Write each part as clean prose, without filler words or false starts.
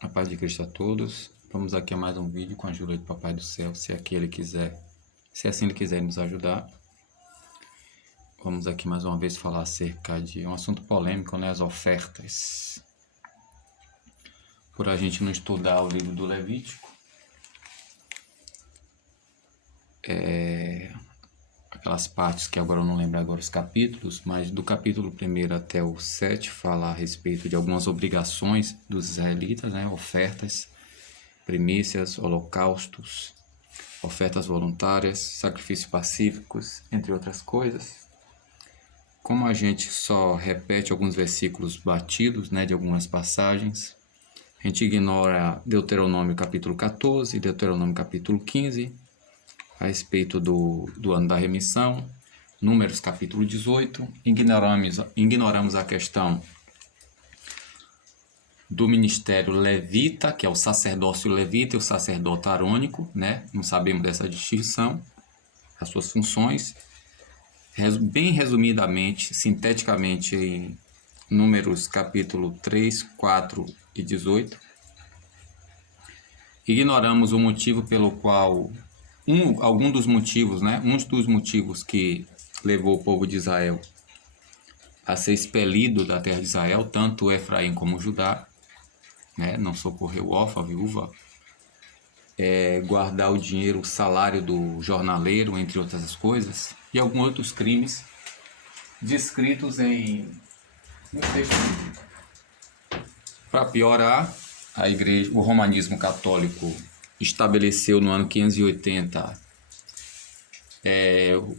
A paz de Cristo a todos. Vamos aqui a mais um vídeo com a ajuda de Papai do Céu, se assim ele quiser nos ajudar. Vamos aqui mais uma vez falar acerca de um assunto polêmico, né? As ofertas. Por a gente não estudar o livro do Levítico, aquelas partes que agora eu não lembro agora os capítulos, mas do capítulo 1 até o 7 fala a respeito de algumas obrigações dos israelitas, né? Ofertas, primícias, holocaustos, ofertas voluntárias, sacrifícios pacíficos, entre outras coisas. Como a gente só repete alguns versículos batidos, né, de algumas passagens, a gente ignora Deuteronômio capítulo 14, Deuteronômio capítulo 15, a respeito do ano da remissão, Números capítulo 18, ignoramos a questão do ministério levita, que é o sacerdócio levita e o sacerdote arônico, né? Não sabemos dessa distinção, as suas funções. Bem resumidamente, sinteticamente, em Números capítulo 3, 4 e 18. Ignoramos o motivo pelo qual, algum dos motivos, né? Um dos motivos que levou o povo de Israel a ser expelido da terra de Israel, tanto Efraim como Judá, né? Não socorreu o órfão, a viúva, guardar o dinheiro, o salário do jornaleiro, entre outras coisas, e alguns outros crimes descritos em um texto bíblico. Para piorar, a igreja, o romanismo católico estabeleceu no ano 580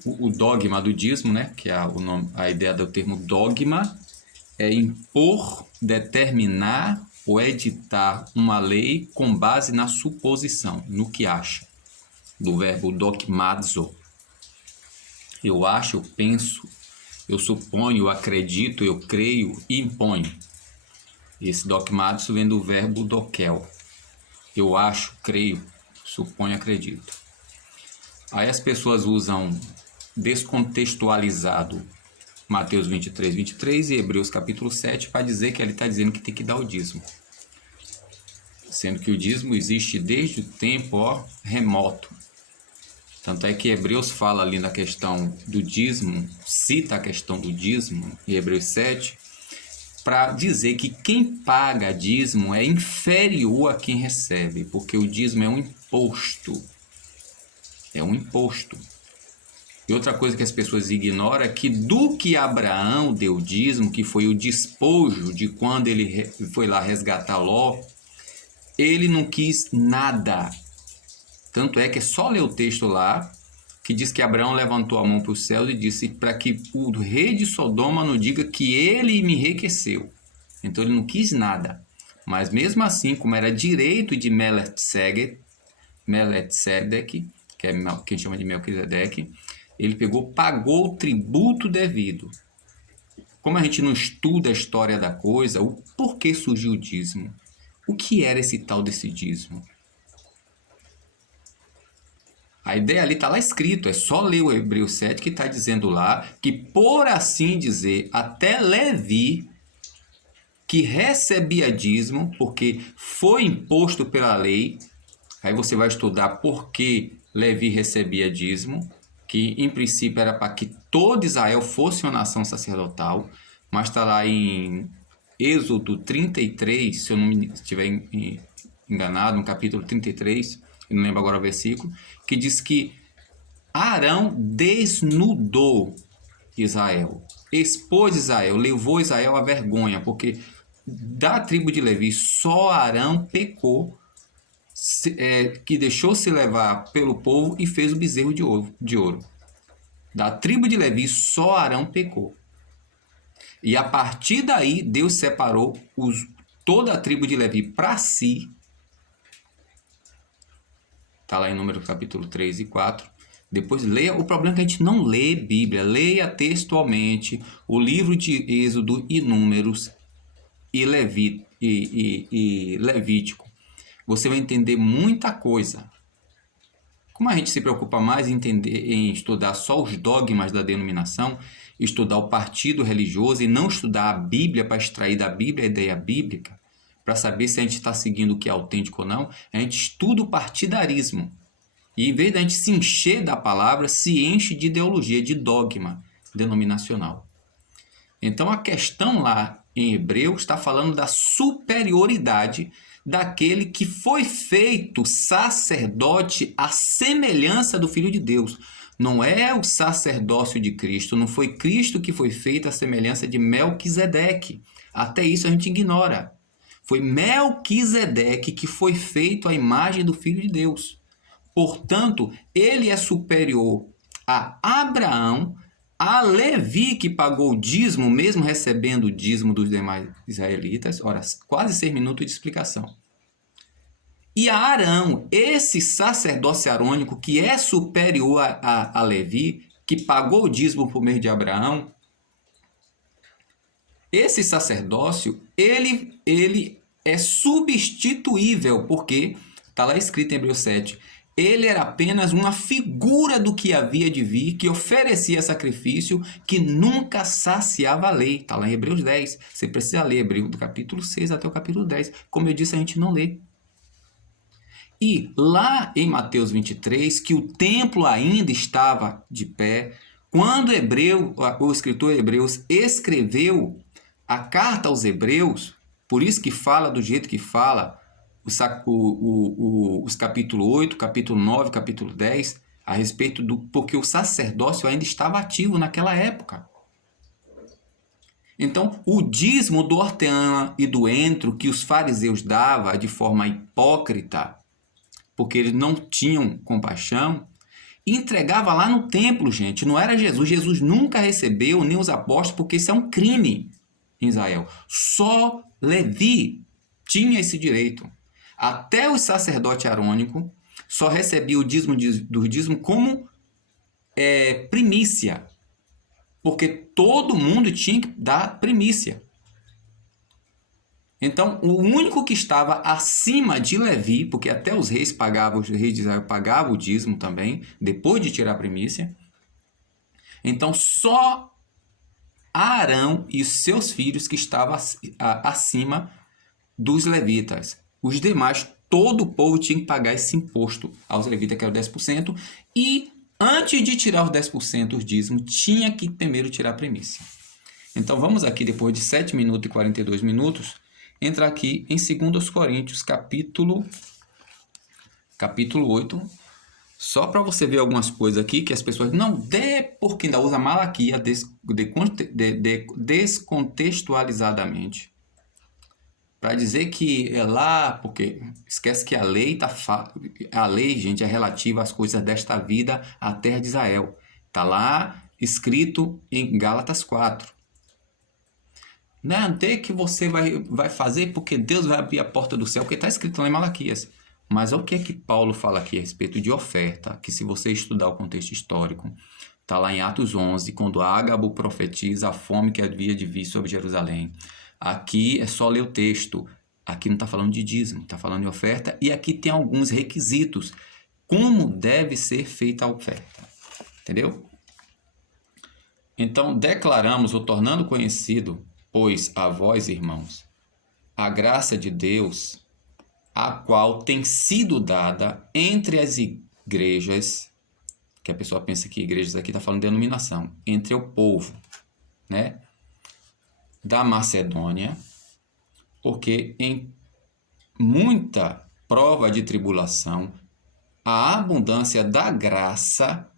o dogma do dízimo, né? Que é a ideia do termo dogma é impor, determinar ou editar uma lei com base na suposição, no que acha, do verbo dogmazo. Eu acho, eu penso, eu suponho, eu acredito, eu creio e imponho. Esse dogmazo vem do verbo doquel. Eu acho, creio, suponho, acredito. Aí as pessoas usam descontextualizado Mateus 23, 23 e Hebreus capítulo 7 para dizer que ele está dizendo que tem que dar o dízimo. Sendo que o dízimo existe desde o tempo remoto. Tanto é que Hebreus fala ali na questão do dízimo, cita a questão do dízimo em Hebreus 7, para dizer que quem paga dízimo é inferior a quem recebe, porque o dízimo é um imposto. É um imposto. E outra coisa que as pessoas ignoram é que do que Abraão deu dízimo, que foi o despojo de quando ele foi lá resgatar Ló, ele não quis nada. Tanto é que é só ler o texto lá, que diz que Abraão levantou a mão para o céu e disse para que o rei de Sodoma não diga que ele me enriqueceu. Então ele não quis nada. Mas mesmo assim, como era direito de Melquisedeque, que é quem chama de Melquisedeque, ele pagou o tributo devido. Como a gente não estuda a história da coisa, o porquê surgiu o dízimo? O que era esse tal desse dízimo? A ideia ali está lá escrito, é só ler o Hebreus 7 que está dizendo lá que, por assim dizer, até Levi, que recebia dízimo, porque foi imposto pela lei, aí você vai estudar por que Levi recebia dízimo, que em princípio era para que todo Israel fosse uma nação sacerdotal, mas está lá em Êxodo 33, se eu não estiver enganado, no capítulo 33, eu não lembro agora o versículo, que diz que Arão desnudou Israel, expôs Israel, levou Israel à vergonha, porque da tribo de Levi só Arão pecou, que deixou-se levar pelo povo e fez o bezerro de ouro. Da tribo de Levi só Arão pecou. E a partir daí Deus separou toda a tribo de Levi para si. Está lá em Números capítulo 3 e 4. Depois leia. O problema é que a gente não lê Bíblia. Leia textualmente o livro de Êxodo e Números e Levítico. Você vai entender muita coisa. Como a gente se preocupa mais em estudar só os dogmas da denominação, estudar o partido religioso e não estudar a Bíblia para extrair da Bíblia a ideia bíblica, para saber se a gente está seguindo o que é autêntico ou não, a gente estuda o partidarismo. E em vez de a gente se encher da palavra, se enche de ideologia, de dogma denominacional. Então a questão lá em Hebreus está falando da superioridade daquele que foi feito sacerdote à semelhança do Filho de Deus. Não é o sacerdócio de Cristo, não foi Cristo que foi feito à semelhança de Melquisedeque. Até isso a gente ignora. Foi Melquisedeque que foi feito à imagem do Filho de Deus. Portanto, ele é superior a Abraão, a Levi, que pagou o dízimo, mesmo recebendo o dízimo dos demais israelitas. Ora, quase 6 minutos de explicação. E a Arão, esse sacerdócio arônico que é superior a Levi, que pagou o dízimo por meio de Abraão, esse sacerdócio, ele é substituível, porque está lá escrito em Hebreus 7, ele era apenas uma figura do que havia de vir, que oferecia sacrifício, que nunca saciava a lei. Está lá em Hebreus 10. Você precisa ler Hebreus do capítulo 6 até o capítulo 10. Como eu disse, a gente não lê. E lá em Mateus 23, que o templo ainda estava de pé, quando o escritor Hebreus escreveu a carta aos Hebreus, por isso que fala do jeito que fala, os capítulo 8, capítulo 9, capítulo 10, a respeito do... porque o sacerdócio ainda estava ativo naquela época. Então, o dízimo do hortelã e do entro que os fariseus davam de forma hipócrita, porque eles não tinham compaixão, entregava lá no templo, gente. Não era Jesus. Jesus nunca recebeu, nem os apóstolos, porque isso é um crime em Israel. Só Levi tinha esse direito. Até o sacerdote arônico só recebia o dízimo do dízimo como primícia, porque todo mundo tinha que dar primícia. Então, o único que estava acima de Levi, porque até os reis de Israel pagavam o dízimo também, depois de tirar a primícia. Então, só Arão e os seus filhos que estavam acima dos levitas. Os demais, todo o povo tinha que pagar esse imposto aos levitas, que era o 10%, e antes de tirar os 10% os dízimos, tinha que primeiro tirar a primícia. Então, vamos aqui, depois de 7 minutos e 42 minutos, entrar aqui em 2 Coríntios, capítulo 8, só para você ver algumas coisas aqui que as pessoas não porque ainda usa Malaquia descontextualizadamente, para dizer que é lá, porque esquece que a lei, gente, é relativa às coisas desta vida, à terra de Israel. Está lá escrito em Gálatas 4. Não tem que você vai fazer porque Deus vai abrir a porta do céu, porque está escrito lá em Malaquias. Mas o que é que Paulo fala aqui a respeito de oferta? Que se você estudar o contexto histórico, está lá em Atos 11, quando Ágabo profetiza a fome que havia de vir sobre Jerusalém. Aqui é só ler o texto. Aqui não está falando de dízimo, está falando de oferta. E aqui tem alguns requisitos. Como deve ser feita a oferta. Entendeu? Então, declaramos ou tornando conhecido, pois a vós, irmãos, a graça de Deus, a qual tem sido dada entre as igrejas, que a pessoa pensa que igrejas aqui está falando de denominação, entre o povo, né, da Macedônia, porque em muita prova de tribulação, a abundância da graça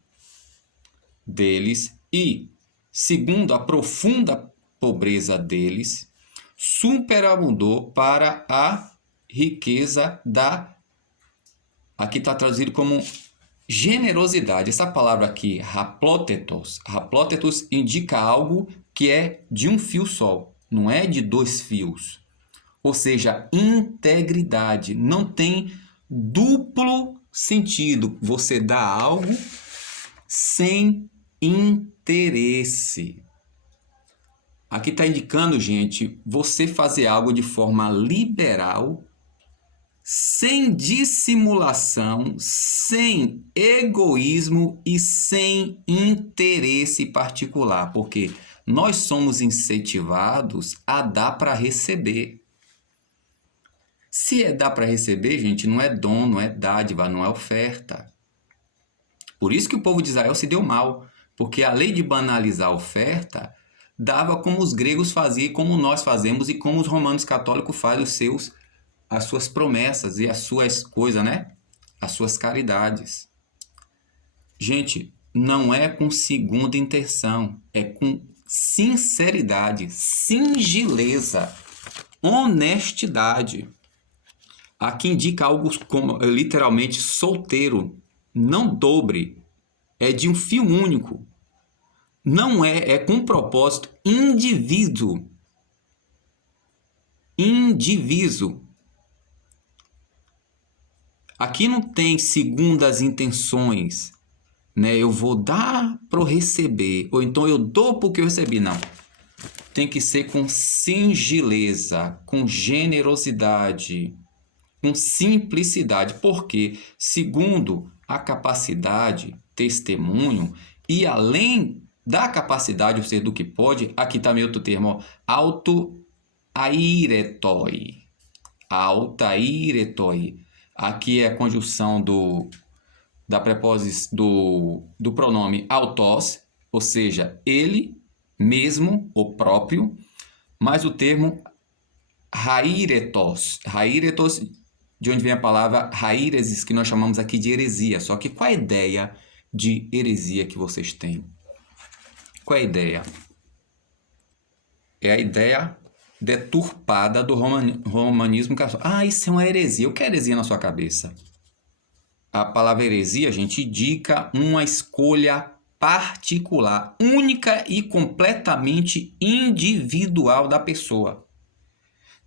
deles e, segundo a profunda pobreza deles, superabundou para a riqueza da... Aqui está traduzido como generosidade. Essa palavra aqui, raplotetos indica algo que é de um fio só, não é de 2 fios. Ou seja, integridade. Não tem duplo sentido. Você dá algo sem interesse. Aqui está indicando, gente, você fazer algo de forma liberal, sem dissimulação, sem egoísmo e sem interesse particular, porque nós somos incentivados a dar para receber. Se é dar para receber, gente, não é dom, não é dádiva, não é oferta. Por isso que o povo de Israel se deu mal, porque a lei de banalizar a oferta dava como os gregos faziam, como nós fazemos e como os romanos católicos fazem as suas promessas e as suas coisas, né? As suas caridades. Gente, não é com segunda intenção, é com sinceridade, singeleza, honestidade. Aqui indica algo como literalmente solteiro, não dobre, é de um fio único. Não é com propósito indivíduo. Indivíduo. Aqui não tem segundas intenções, né? Eu vou dar para eu receber, ou então eu dou porque eu recebi. Não. Tem que ser com singeleza, com generosidade, com simplicidade, porque segundo a capacidade, testemunho, e além da capacidade, ou seja, do que pode, aqui está meu outro termo, autoairetoi. Autoairetoi. Aqui é a conjunção da preposição do pronome autos, ou seja, ele mesmo, o próprio, mais o termo hairetos. Hairetos, de onde vem a palavra hairesis, que nós chamamos aqui de heresia. Só que qual é a ideia de heresia que vocês têm? Qual é a ideia? É a ideia deturpada do romanismo. Isso é uma heresia. O que é heresia na sua cabeça? A palavra heresia, gente, indica uma escolha particular, única e completamente individual da pessoa.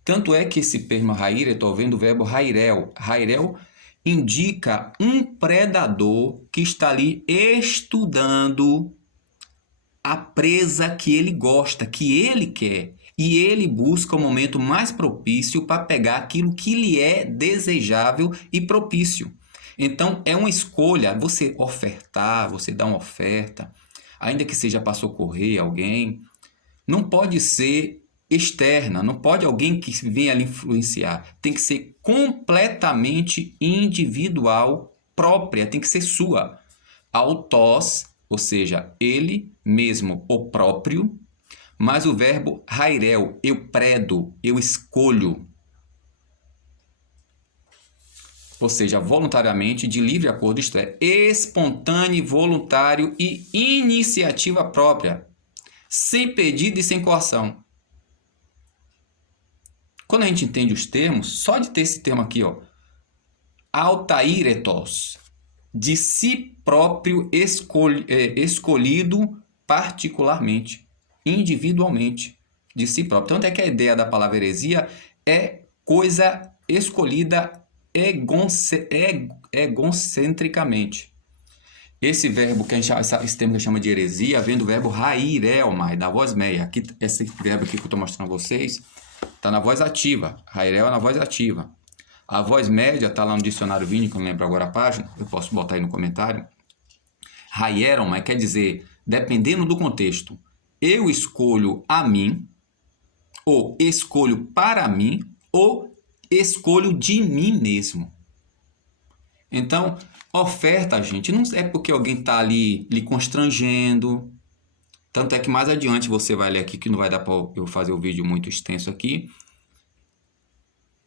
Tanto é que esse termo rair, eu estou vendo o verbo rairel. Rairel indica um predador que está ali estudando a presa que ele gosta, que ele quer. E ele busca o momento mais propício para pegar aquilo que lhe é desejável e propício. Então, é uma escolha, você ofertar, você dar uma oferta, ainda que seja para socorrer alguém, não pode ser externa, não pode alguém que venha lhe influenciar. Tem que ser completamente individual, própria, tem que ser sua. Autós, ou seja, ele mesmo, o próprio, mas o verbo hairel, eu predo, eu escolho. Ou seja, voluntariamente, de livre acordo, isto é, espontâneo, voluntário e iniciativa própria, sem pedido e sem coação. Quando a gente entende os termos, só de ter esse termo aqui, ó, altairetos, de si próprio escolhido particularmente, individualmente, de si próprio. Tanto é que a ideia da palavra heresia é coisa escolhida egocentricamente. Esse verbo que a gente chama, esse termo que a gente chama de heresia, vem do verbo hairelmai, da voz meia. Aqui, esse verbo aqui que eu estou mostrando a vocês está na voz ativa. Hairel é na voz ativa. A voz média está lá no dicionário Vini, que eu não lembro agora a página, eu posso botar aí no comentário. Hairelmai quer dizer, dependendo do contexto, eu escolho a mim, ou escolho para mim, ou escolho de mim mesmo. Então, oferta, gente, não é porque alguém está ali lhe constrangendo. Tanto é que mais adiante você vai ler aqui, que não vai dar para eu fazer o vídeo muito extenso aqui.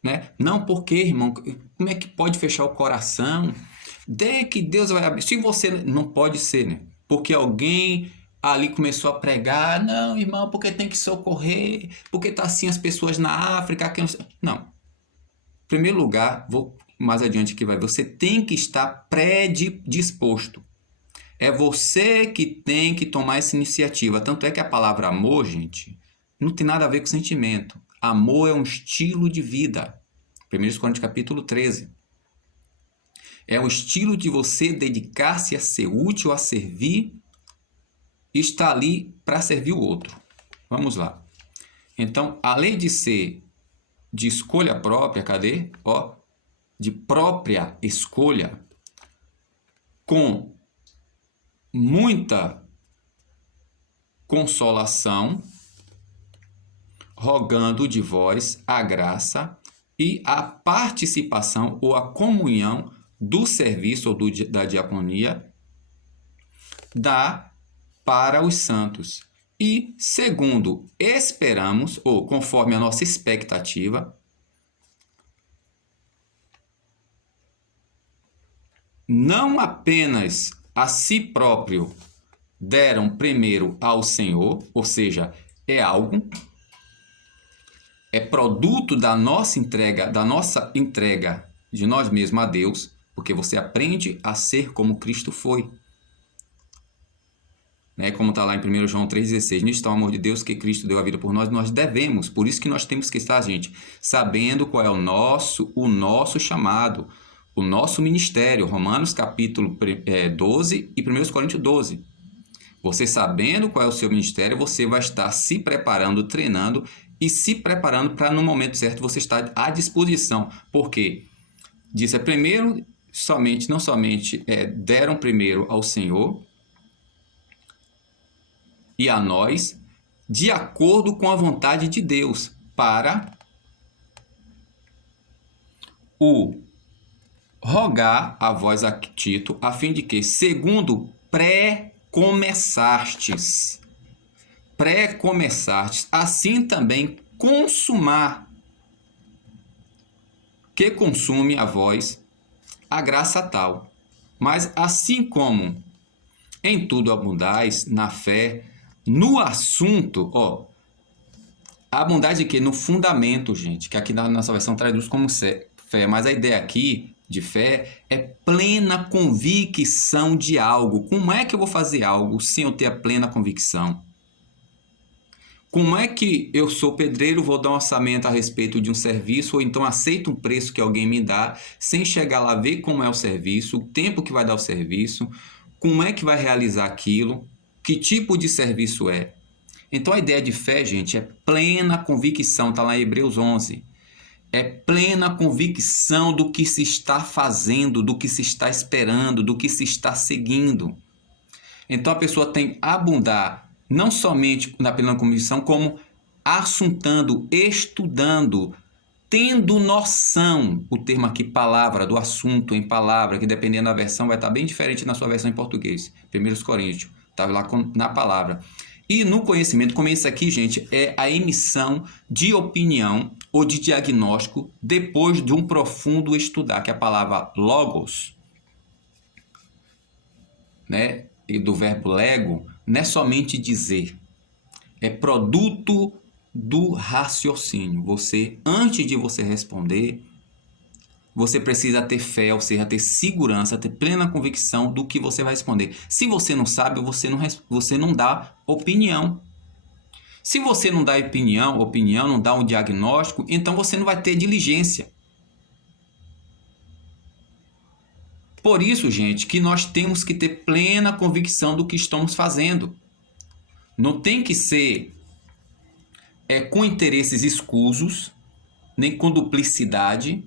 Né? Não, porque, irmão, como é que pode fechar o coração? Dê que Deus vai abrir. Se você não pode ser, né? Porque alguém ali começou a pregar, não, irmão, porque tem que socorrer, porque tá assim as pessoas na África. Que não. Em primeiro lugar, mais adiante que vai, você tem que estar predisposto. É você que tem que tomar essa iniciativa. Tanto é que a palavra amor, gente, não tem nada a ver com sentimento. Amor é um estilo de vida. 1 Coríntios capítulo 13. É um estilo de você dedicar-se a ser útil, a servir, e estar ali para servir o outro. Vamos lá. Então, além de ser de escolha própria, cadê? Ó, de própria escolha, com muita consolação, rogando de vós a graça e a participação ou a comunhão do serviço ou da diaconia dá para os santos. E, segundo esperamos, ou conforme a nossa expectativa, não apenas a si próprio deram primeiro ao Senhor, ou seja, é algo, é produto da nossa entrega de nós mesmos a Deus, porque você aprende a ser como Cristo foi. Né? Como está lá em 1 João 3,16, nisto está o amor de Deus, que Cristo deu a vida por nós, nós devemos, por isso que nós temos que estar, gente, sabendo qual é o nosso chamado, o nosso ministério, Romanos capítulo 12 e 1 Coríntios 12. Você sabendo qual é o seu ministério, você vai estar se preparando, treinando e se preparando para no momento certo você estar à disposição. Porque diz primeiro, não somente deram primeiro ao Senhor e a nós, de acordo com a vontade de Deus, para o rogar a vós a Tito, a fim de que, segundo pré-começastes, assim também consumar, que consume a vós a graça tal. Mas assim como em tudo abundais, na fé, no assunto, abundais de quê? No fundamento, gente, que aqui na nossa versão traduz como fé, mas a ideia aqui de fé é plena convicção de algo. Como é que eu vou fazer algo sem eu ter a plena convicção? Como é que eu sou pedreiro, vou dar um orçamento a respeito de um serviço, ou então aceito um preço que alguém me dá, sem chegar lá ver como é o serviço, o tempo que vai dar o serviço, como é que vai realizar aquilo, que tipo de serviço é? Então a ideia de fé, gente, é plena convicção, está lá em Hebreus 11. É plena convicção do que se está fazendo, do que se está esperando, do que se está seguindo. Então a pessoa tem que abundar não somente na plena convicção, como assuntando, estudando, tendo noção, o termo aqui palavra, do assunto em palavra, que dependendo da versão vai estar bem diferente na sua versão em português. 1 Coríntios, estava lá na palavra. E no conhecimento, como esse aqui, gente, é a emissão de opinião ou de diagnóstico depois de um profundo estudar, que é a palavra logos, né? E do verbo lego, não é somente dizer, é produto do raciocínio. Você, antes de você responder, você precisa ter fé, ou seja, ter segurança, ter plena convicção do que você vai responder. Se você não sabe, você não dá opinião. Se você não dá opinião, não dá um diagnóstico, então você não vai ter diligência. Por isso, gente, que nós temos que ter plena convicção do que estamos fazendo. Não tem que ser com interesses escusos, nem com duplicidade,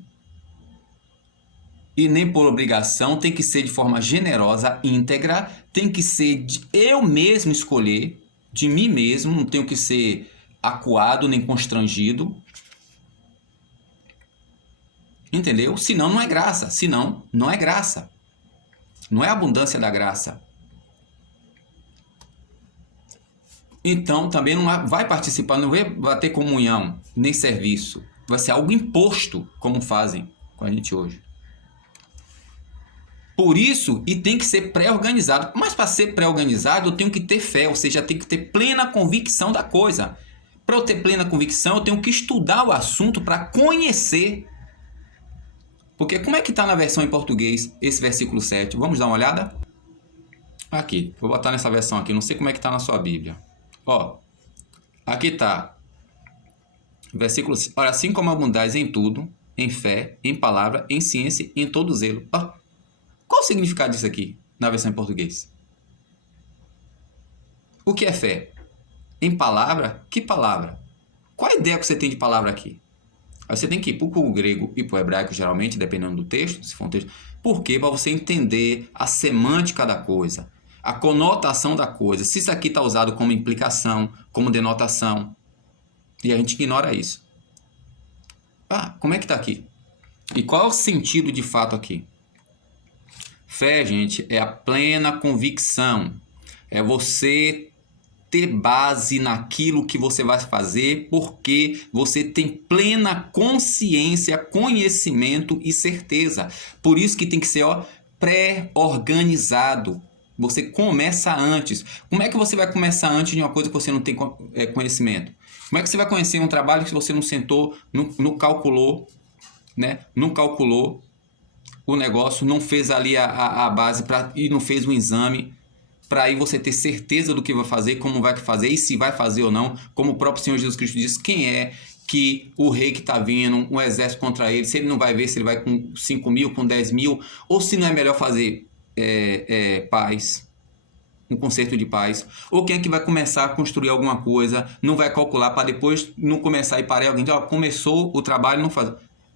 e nem por obrigação. Tem que ser de forma generosa, íntegra, tem que ser de eu mesmo escolher, de mim mesmo, não tenho que ser acuado nem constrangido. Entendeu? Senão não é graça. Senão não é graça. Não é abundância da graça. Então também não vai participar, não vai ter comunhão, nem serviço. Vai ser algo imposto, como fazem com a gente hoje. Por isso, e tem que ser pré-organizado. Mas para ser pré-organizado, eu tenho que ter fé, ou seja, eu tenho que ter plena convicção da coisa. Para eu ter plena convicção, eu tenho que estudar o assunto para conhecer. Porque como é que está na versão em português esse versículo 7? Vamos dar uma olhada? Aqui, vou botar nessa versão aqui, não sei como é que está na sua Bíblia. Aqui está. Versículo, olha, assim como abundais em tudo, em fé, em palavra, em ciência e em todo zelo. Qual o significado disso aqui na versão em português? O que é fé? Em palavra? Que palavra? Qual a ideia que você tem de palavra aqui? Aí você tem que ir para o grego e para o hebraico, geralmente, dependendo do texto, se for um texto. Por quê? Para você entender a semântica da coisa, a conotação da coisa. Se isso aqui está usado como implicação, como denotação, e a gente ignora isso. como é que está aqui? E qual é o sentido de fato aqui? Fé, gente, é a plena convicção. É você ter base naquilo que você vai fazer, porque você tem plena consciência, conhecimento e certeza. Por isso que tem que ser pré-organizado. Você começa antes. Como é que você vai começar antes de uma coisa que você não tem conhecimento? Como é que você vai conhecer um trabalho que você não sentou, não calculou, né? Não calculou o negócio, não fez ali a base e não fez o exame, para aí você ter certeza do que vai fazer, como vai fazer e se vai fazer ou não. Como o próprio Senhor Jesus Cristo diz, quem é que o rei que está vindo, um exército contra ele, se ele não vai ver se ele vai com 5 mil, com 10 mil, ou se não é melhor fazer paz, um concerto de paz, ou quem é que vai começar a construir alguma coisa, não vai calcular para depois não começar e parar alguém, começou o trabalho, não faz.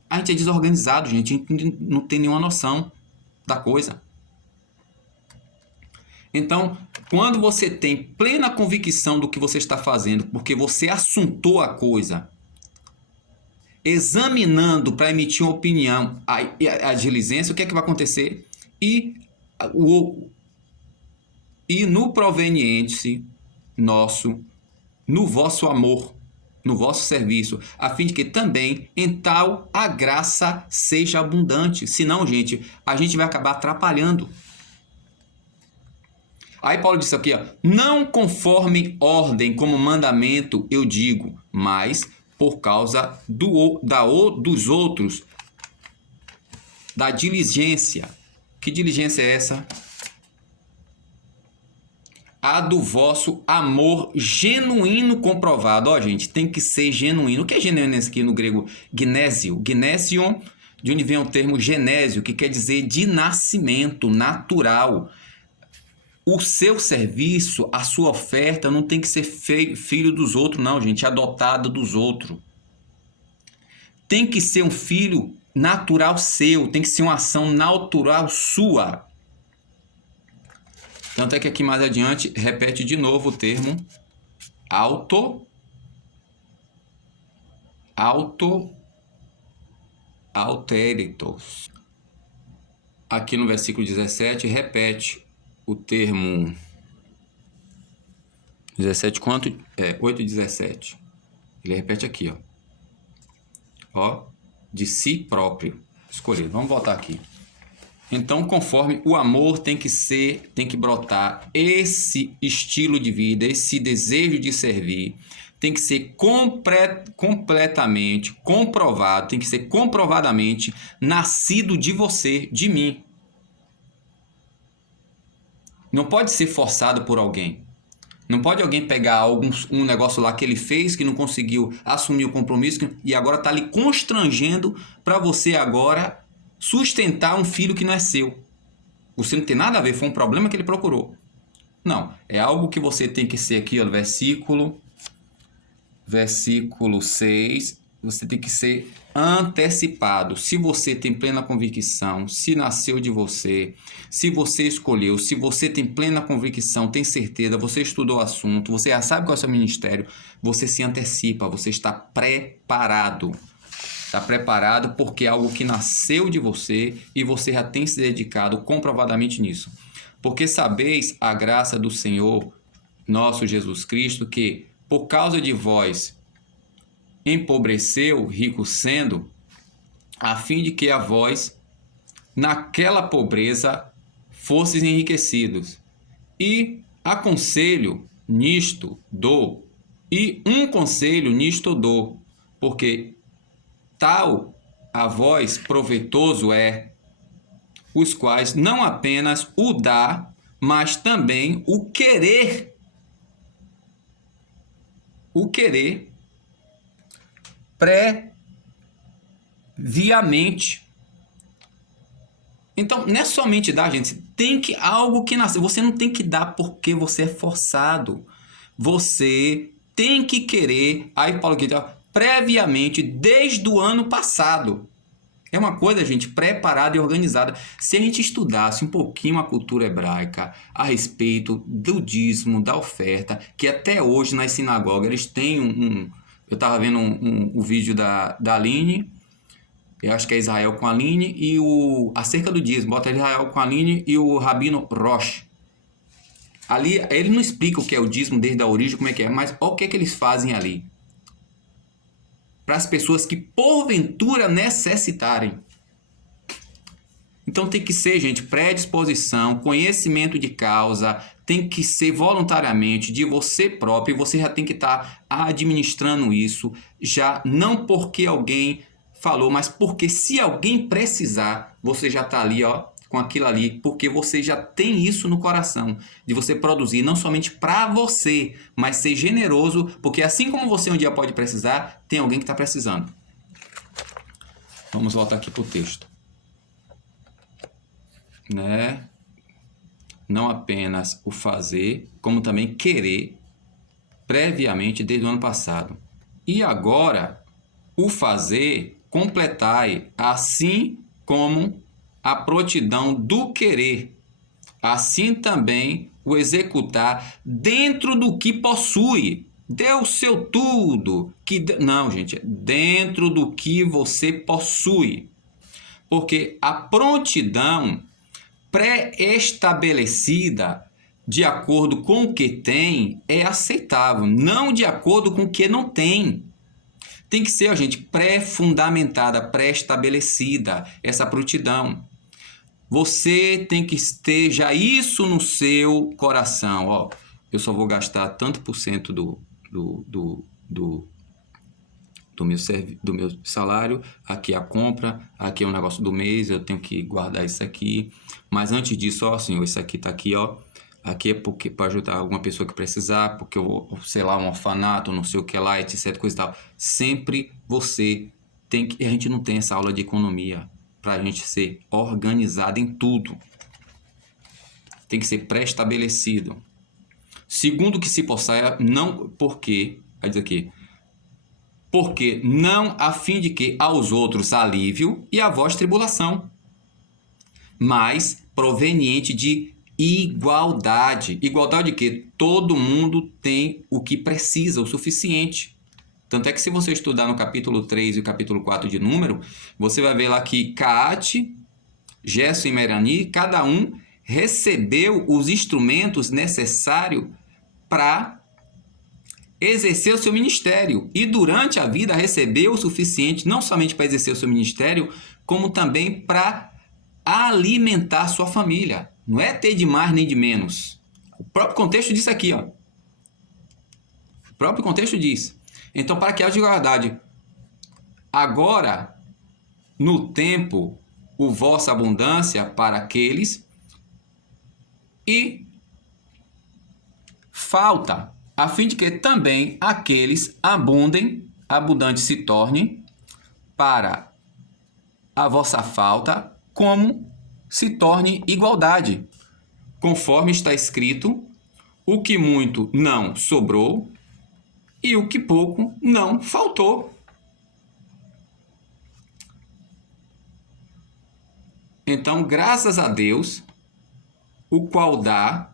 A gente é desorganizado, gente, a gente não tem nenhuma noção da coisa. Então, quando você tem plena convicção do que você está fazendo, porque você assuntou a coisa, examinando para emitir uma opinião, a diligência, o que é que vai acontecer? E no proveniente nosso, no vosso amor, no vosso serviço, a fim de que também em tal a graça seja abundante. Senão, gente, a gente vai acabar atrapalhando. Aí Paulo disse aqui, não conforme ordem como mandamento eu digo, mas por causa dos outros, da diligência. Que diligência é essa? A do vosso amor genuíno comprovado. Gente, tem que ser genuíno. O que é genuíno aqui no grego? Gnésio. Gnésion, de onde vem o termo genésio, que quer dizer de nascimento, natural. O seu serviço, a sua oferta não tem que ser filho dos outros, não, gente, adotado dos outros. Tem que ser um filho natural seu, tem que ser uma ação natural sua. Tanto é que aqui mais adiante repete de novo o termo auteritos. Aqui no versículo 17 repete o termo 17 quanto? 8 e 17. Ele repete aqui, de si próprio. Escolhido. Vamos voltar aqui. Então, conforme o amor tem que brotar esse estilo de vida, esse desejo de servir, tem que ser completamente comprovado, tem que ser comprovadamente nascido de você, de mim. Não pode ser forçado por alguém. Não pode alguém pegar um negócio lá que ele fez, que não conseguiu assumir o compromisso e agora está lhe constrangendo para você agora sustentar um filho que não é seu. Você não tem nada a ver, foi um problema que ele procurou. Não, é algo que você tem que ser aqui, versículo 6, você tem que ser antecipado. Se você tem plena convicção, se nasceu de você, se você escolheu, se você tem plena convicção, tem certeza, você estudou o assunto, você já sabe qual é o seu ministério, você se antecipa, você está preparado. Está preparado porque é algo que nasceu de você e você já tem se dedicado comprovadamente nisso. Porque sabeis a graça do Senhor, nosso Jesus Cristo, que por causa de vós empobreceu, rico sendo, a fim de que a vós, naquela pobreza, fosseis enriquecidos. E aconselho nisto dou, e um conselho nisto dou, porque tal a vós proveitoso é, os quais não apenas o dá, mas também o querer previamente. Então, não é somente dar, gente, tem que algo que nasce. Você não tem que dar porque você é forçado. Você tem que querer, aí Paulo aqui, previamente, desde o ano passado. É uma coisa, gente, preparada e organizada. Se a gente estudasse um pouquinho a cultura hebraica a respeito do dízimo, da oferta, que até hoje nas sinagogas eles têm eu estava vendo um vídeo da Aline, eu acho que é Israel com a Aline e acerca do dízimo, bota Israel com a Aline e o Rabino Roche. Ali, ele não explica o que é o dízimo desde a origem, como é que é, mas olha o que é que eles fazem ali. Para as pessoas que porventura necessitarem. Então tem que ser, gente, predisposição, conhecimento de causa, tem que ser voluntariamente de você próprio, e você já tem que estar administrando isso, já não porque alguém falou, mas porque se alguém precisar, você já está ali, ó, com aquilo ali, porque você já tem isso no coração, de você produzir não somente para você, mas ser generoso, porque assim como você um dia pode precisar, tem alguém que está precisando. Vamos voltar aqui para o texto. Né? Não apenas o fazer, como também querer previamente desde o ano passado. E agora, o fazer, completai, assim como a prontidão do querer, assim também o executar dentro do que possui. Dê o seu tudo. Não, gente, dentro do que você possui. Porque a prontidão pré-estabelecida de acordo com o que tem é aceitável, não de acordo com o que não tem. Tem que ser, gente, pré-fundamentada, pré-estabelecida essa prontidão. Você tem que ter já isso no seu coração. Ó, eu só vou gastar tanto por cento do meu salário, aqui é a compra, aqui é o negócio do mês, eu tenho que guardar isso aqui. Mas antes disso, ó, senhor, isso aqui tá aqui, ó. Aqui é porque para ajudar alguma pessoa que precisar, porque eu vou, sei lá, um orfanato, não sei o que lá, etc, coisa e tal. Sempre você tem que... A gente não tem essa aula de economia para a gente ser organizado em tudo. Tem que ser pré-estabelecido. Segundo que se possa, não porque... Vai dizer aqui... Porque não a fim de que aos outros alívio e a vós tribulação, mas proveniente de igualdade. Igualdade de que todo mundo tem o que precisa, o suficiente. Tanto é que se você estudar no capítulo 3 e capítulo 4 de Número, você vai ver lá que Caate, Gerson e Merani, cada um recebeu os instrumentos necessários para exercer o seu ministério, e durante a vida recebeu o suficiente não somente para exercer o seu ministério, como também para alimentar sua família. Não é ter de mais nem de menos. O próprio contexto diz aqui, ó. O próprio contexto diz. Então, para que haja igualdade, agora, no tempo, o vossa abundância para aqueles, e falta, a fim de que também aqueles abundantes se tornem para a vossa falta, como se torne igualdade. Conforme está escrito, o que muito não sobrou e o que pouco não faltou. Então, graças a Deus, o qual dá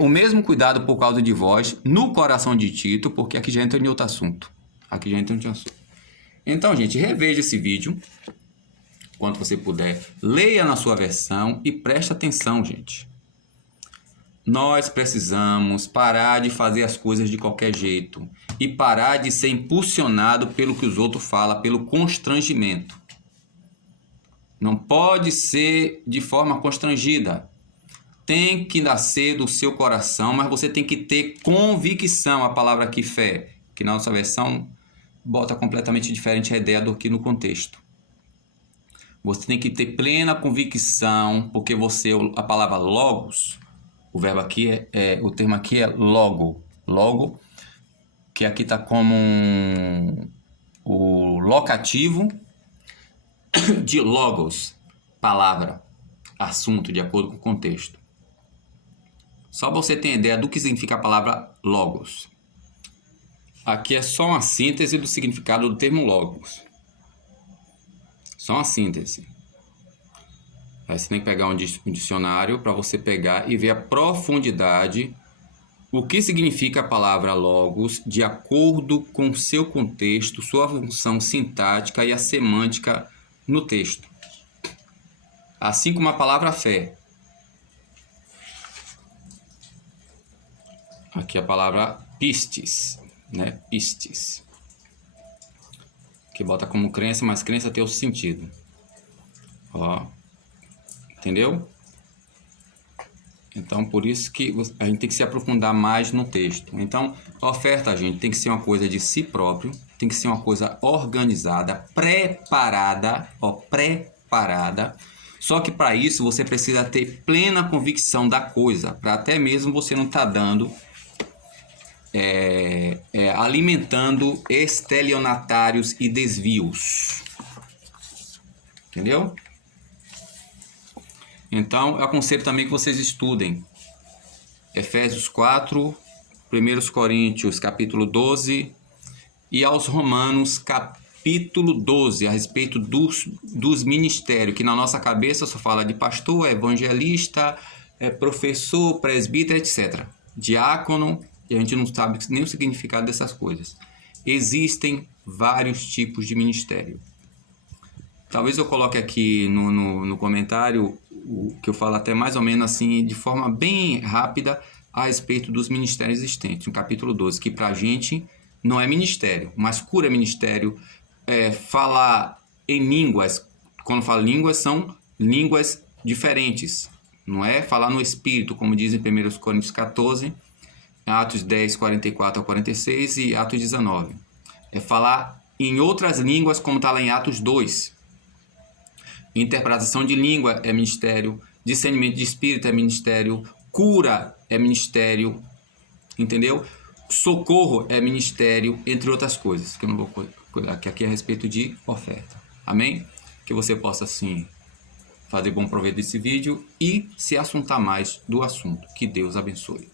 o mesmo cuidado por causa de vós no coração de Tito, porque aqui já entra em outro assunto. Então, gente, reveja esse vídeo quando você puder. Leia na sua versão e preste atenção, gente. Nós precisamos parar de fazer as coisas de qualquer jeito e parar de ser impulsionado pelo que os outros falam, pelo constrangimento. Não pode ser de forma constrangida. Tem que nascer do seu coração, mas você tem que ter convicção. A palavra aqui, fé, que na nossa versão bota completamente diferente a ideia do que no contexto. Você tem que ter plena convicção, porque a palavra logos, o verbo aqui o termo aqui é logo, que aqui está como o locativo de logos, palavra, assunto, de acordo com o contexto. Só você tem ideia do que significa a palavra logos. Aqui é só uma síntese do significado do termo logos. Só uma síntese. Aí você tem que pegar um dicionário para você pegar e ver a profundidade, o que significa a palavra logos de acordo com seu contexto, sua função sintática e a semântica no texto. Assim como a palavra fé. Aqui a palavra pistes, né? Pistes. Que bota como crença, mas crença tem outro sentido. Ó. Entendeu? Então, por isso que a gente tem que se aprofundar mais no texto. Então, a oferta, gente, tem que ser uma coisa de si próprio, tem que ser uma coisa organizada, preparada, preparada. Só que para isso você precisa ter plena convicção da coisa, para até mesmo você não estar dando, alimentando estelionatários e desvios. Entendeu? Então, eu aconselho também que vocês estudem Efésios 4, 1 Coríntios capítulo 12 e aos Romanos capítulo 12, a respeito dos ministérios, que na nossa cabeça só fala de pastor, evangelista, professor, presbítero, etc. Diácono, e a gente não sabe nem o significado dessas coisas. Existem vários tipos de ministério. Talvez eu coloque aqui no comentário o que eu falo até mais ou menos assim, de forma bem rápida, a respeito dos ministérios existentes, no capítulo 12, que pra gente não é ministério, mas cura é ministério, falar em línguas, quando falo línguas, são línguas diferentes, não é falar no Espírito, como diz em 1 Coríntios 14, Atos 10, 44 a 46 e Atos 19. É falar em outras línguas, como está lá em Atos 2. Interpretação de língua é ministério, discernimento de espírito é ministério, cura é ministério, entendeu? Socorro é ministério, entre outras coisas, que eu não vou cuidar, que aqui é a respeito de oferta. Amém? Que você possa, assim, fazer bom proveito desse vídeo e se assuntar mais do assunto. Que Deus abençoe.